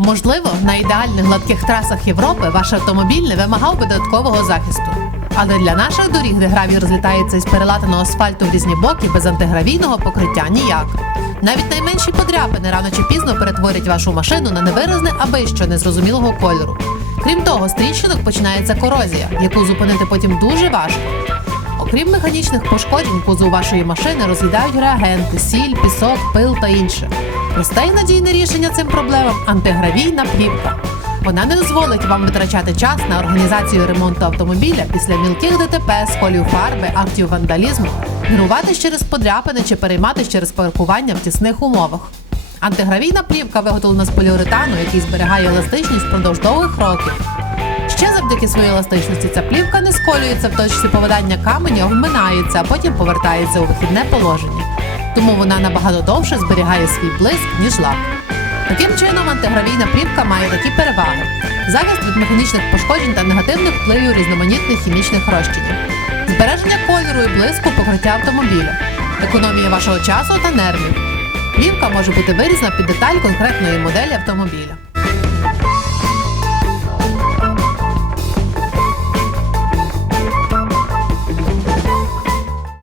Можливо, на ідеальних гладких трасах Європи ваш автомобіль не вимагав би додаткового захисту. Але для наших доріг, де гравій розлітається із перелатаного асфальту в різні боки без антигравійного покриття ніяк. Навіть найменші подряпини рано чи пізно перетворять вашу машину на невиразне аби що незрозумілого кольору. Крім того, з починається корозія, яку зупинити потім дуже важко. Окрім механічних пошкоджень, кузов вашої машини роз'їдають реагенти, сіль, пісок, пил та інше. Просте й надійне рішення цим проблемам антигравійна плівка. Вона не дозволить вам витрачати час на організацію ремонту автомобіля після мілких ДТП, сколів фарби, актів вандалізму, нервуватись через подряпини чи перейматись через паркування в тісних умовах. Антигравійна плівка виготовлена з поліуретану, який зберігає еластичність впродовж довгих років. Ще завдяки своїй еластичності ця плівка не сколюється в точці попадання каменю, а вминається, а потім повертається у вихідне положення. Тому вона набагато довше зберігає свій блиск, ніж лак. Таким чином, антигравійна плівка має такі переваги: захист від механічних пошкоджень та негативних впливів різноманітних хімічних розчинів, збереження кольору і блиску покриття автомобіля, економія вашого часу та нервів. Плівка може бути вирізана під деталь конкретної моделі автомобіля.